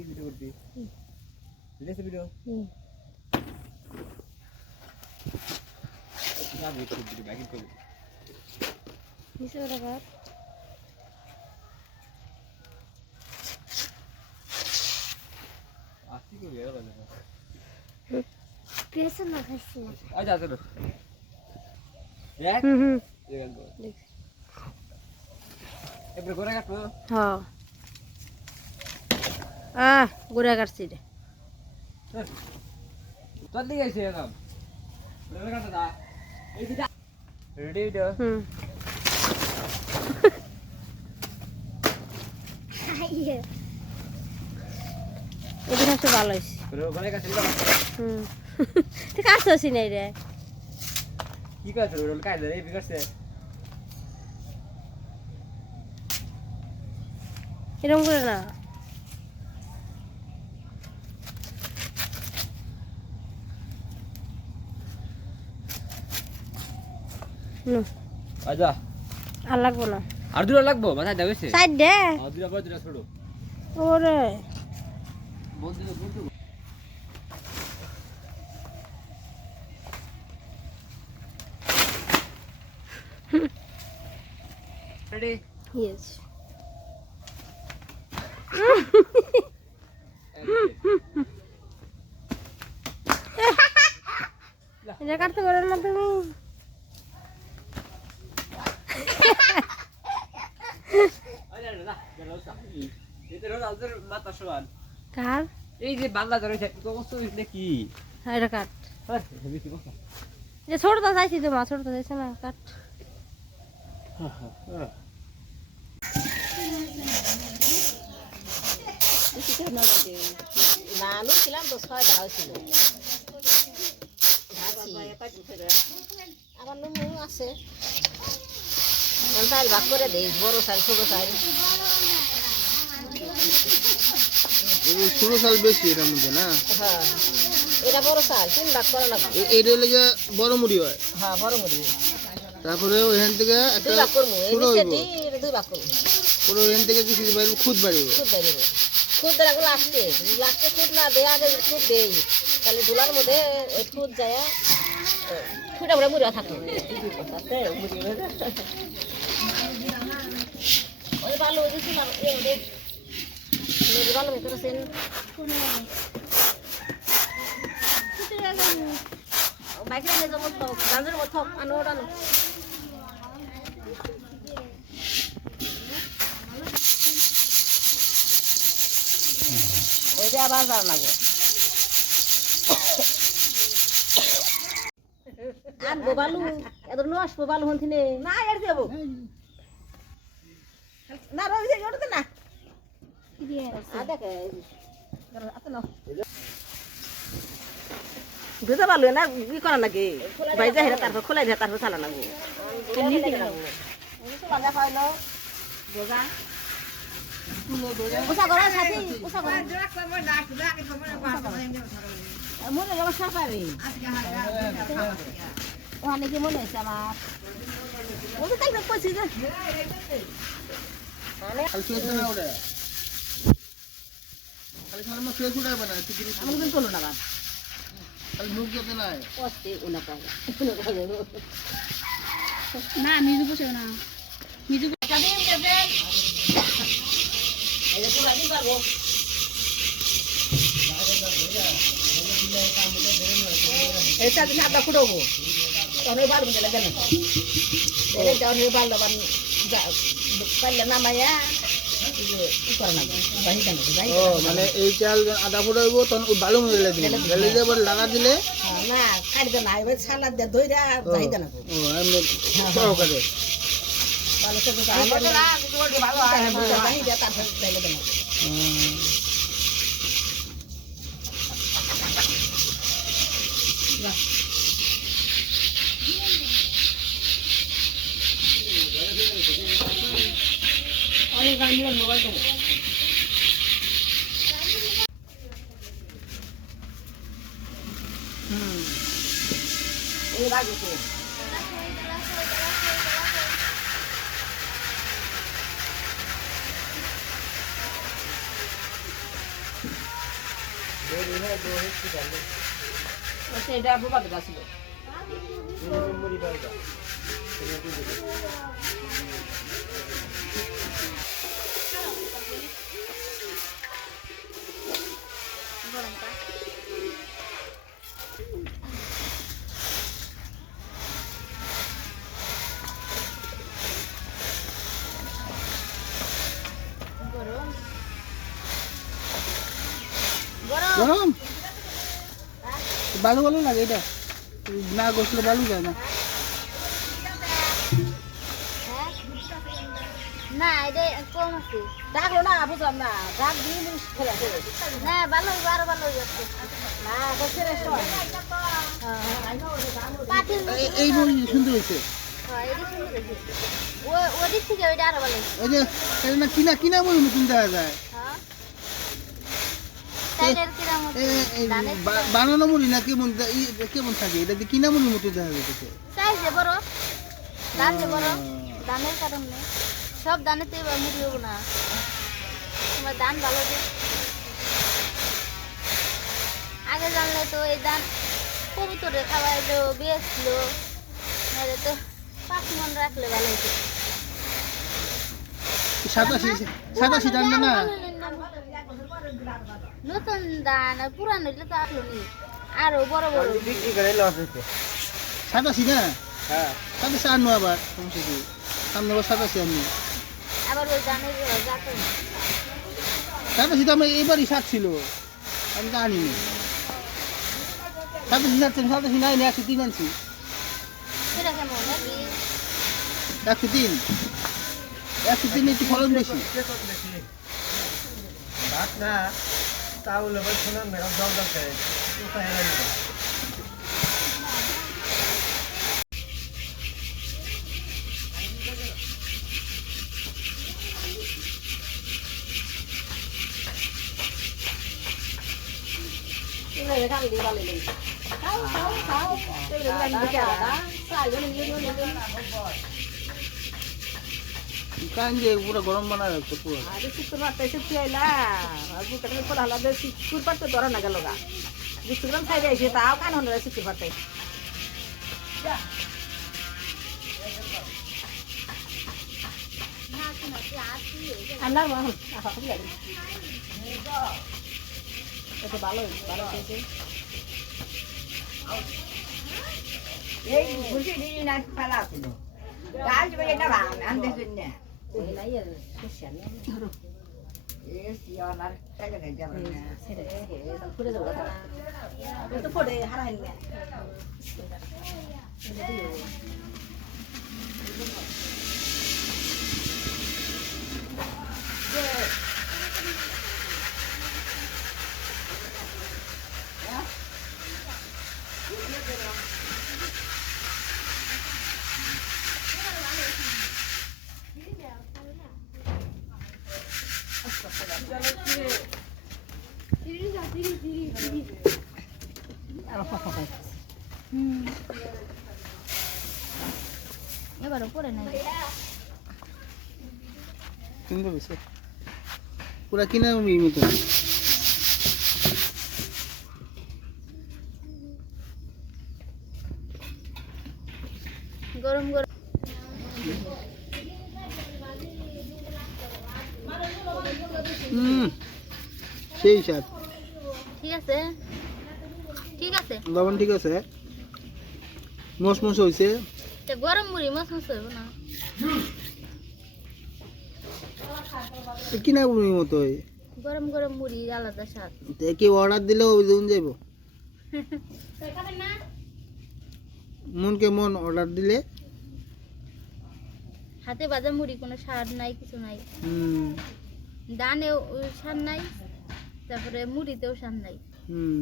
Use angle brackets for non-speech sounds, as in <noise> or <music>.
কি ভিডিও করবি। ভিডিও না ভিডিও করবি ব্যাকিং করবি নিচে ওটা আসি কি বেরো না পেছন না খাইছি না আচ্ছা চলো এক হুম হুম এখান তো এবারে করে কাটবো হ্যাঁ আহ গুড়া কাটছি রে। ভালো তুই কাটছিস নাই রে? কি কাটছে রোল কাটছে এই বিকাশে। এরকম করে না। হুম, আচ্ছা। আর লাগবো না। আর দুটো লাগবো? মাথায় দাও এসে সাইড দে। আর দুটো পর দুটো ছোড়ো ওরে। বন্ধু বন্ধু রেডি ইয়েস এটা কাটতে পারো না তুমি? কার? এই যে বাংলা ধরে কি হ্যাঁ, এটা কাট। যে ছোটটা চাইছি তো মা ছোটটা চাইছে না কাট। মানুষ ছিলাম তো ছয় টাকা ছিল আমার নুনু আছে। চাল ভাগ করে দেই বড় চাল ছোট চাল ষোলো সাল বেশি এটার মধ্যে না? হ্যাঁ। এটা বড় চাল তিন ভাগ করা লাগবে। এটা লেগে বড় মুড়ি হয়। হ্যাঁ বড় মুড়ি। তারপরে ওইখান থেকে একটা ছোট হইব। দুই ভাগ করব। পরে ওইখান থেকে কিছু বাইরে খুদ বাড়িব খুদ দেবো খুদ দেয় লাস্টে লাস্টে খুদ না দেয় আগে খুদ দেই তাহলে ধুলার মধ্যে ওই খুদ যায় খুঁটা মুড়ে মুড়ে থাকবে <laughs> ওই ভালো ওই যে চুলার ইয়ে মধ্যে মেয়েদের ভালো ভেতরে সেন বাইকে নিয়ে যাব তো গাঞ্জের মতো আনো ওটা আনো ওই আবার যাওয়া লাগবে আনব বালু এত নো আসব হন না, এর দেবো। না রবি ওটাতে না। আ দেখে আচ্ছা ভেজা বালু না ই করা নাকি? বাইজা হেরা তারপর খোলাই দেয় তারপর চালা লাগবো সাথী মনে সাপারি ওখানে কি মনে হয়েছে আমার। ও তো কালকে কইছি যে শুয়ে না আমার নিজে বসে না। নিজে এটা দিন আদা ফুটবো। তখন ওই বার মধ্যে লাগে না এই পারলে নামাইয়া না মানে এই চাল আধা ফুট হইব তখন ওই বালু মধ্যে দিলে ঢেলে দিয়ে পরে লাগা দিলে। না কাটি দেন এবার সালাদ দিয়ে দইরা যাই দেন সহকারে ভালো করে দিয়ে তারপর যাইলে দেন হুম। এই বাগিছে আচ্ছা, এটা প্রবাদ গাছ ছিল গরম গরম? বালু বালু লাগে এটা। না গোসলে বালু যায় না। হ্যাঁ? না এটা কম আছে। ডাকলো না বুঝলাম না। ডাক দিয়ে না ভালো হইব আরও ভালো না বসে রে এই- এই সুন্দর হয়েছে। হ্যাঁ ওদিক থেকে ওইটা আরও ভালো ওই যে কিনা কিনা মুড়ি মতন দেখা যায় হ্যাঁ সাইডের কিরাম এ- এই ধানের বা- বানানো মুড়ি না কেমন কেমন থাকে? এটা কিনা মুড়ির মতো দেখা সাইজ বড় যে বড় ধানের কারণে সব ধানেতে মুড়ি হব না। তোমার ধান ভালো যে। আগে জানলে তো এই ধান কবুতরে খাওয়াইলো বেচলো নাহলে তো পাঁচ মন রাখলে ভালো হতো সাতাশি সাতাশি টানবে না? নতুন ধান পুরান হইলে তো আসলো নি। আরও বড় বড়। বিক্রি করে লস সাতাশি না? হ্যাঁ। সাতাশি আনব আবার সমস্যা কি সামনে আবার সাতাশি আনব। আবার ওই ধানের সাতাশি তো আমার এবারই সাত ছিল আমি তো আনিনি। সাতাশি সাতশো সাতাশি নাই না একশো তিন আনছি। একশো তিন। একশো তিন একটু ফলন বেশি। না তাহলে বলছো না জল দরকার কোথায় এলাম এগুলো গাল দিয়ে ভালো লাগে খাও খাও খাও এগুলো গাল দিয়ে কেডা সাই বলে নিয়ে নিয়ে কারণ যে পুরো গরম বানা রাখতো পুরো। আরে শুক্রবার তো এসে আইলা। আর বুকাটা পড়া হলা দে শুক্রবার তো ধরা না গেল গা। শুক্রবার খাই যাইছে তাও কান হলো এটা ভালো ভালো এই ঘুষি দিয়ে না ছিল গাছ বেড়ে না ভাঙ আনতে শুনে ওই নাই আর খুশিয়াল এই সিয়ানার টাকা গাই যাবে না ছেড়ে ফুটে যাব কথা তো ফোটে হারাই না হুম এবারও পরে নাই সুন্দর হয়েছে পুরা কিনা মুড়ির সেই স্বাদ ঠিক আছে। ঠিক আছে। লবণ ঠিক আছে। মশ মশ হয়েছে তা গরম মুড়ি মাছ হইব না। কিনা মুড়ির মতো গরম গরম মুড়ি আলাদা স্বাদ। কেউ অর্ডার দিলে ওই দিন যাইব? মনকে মন অর্ডার দিলে। হাতে বাজা মুড়ি কোনো স্বাদ নাই কিছু নাই। ডানেও স্বাদ নাই। তারপরে মুড়িতেও সান নাই। হুম।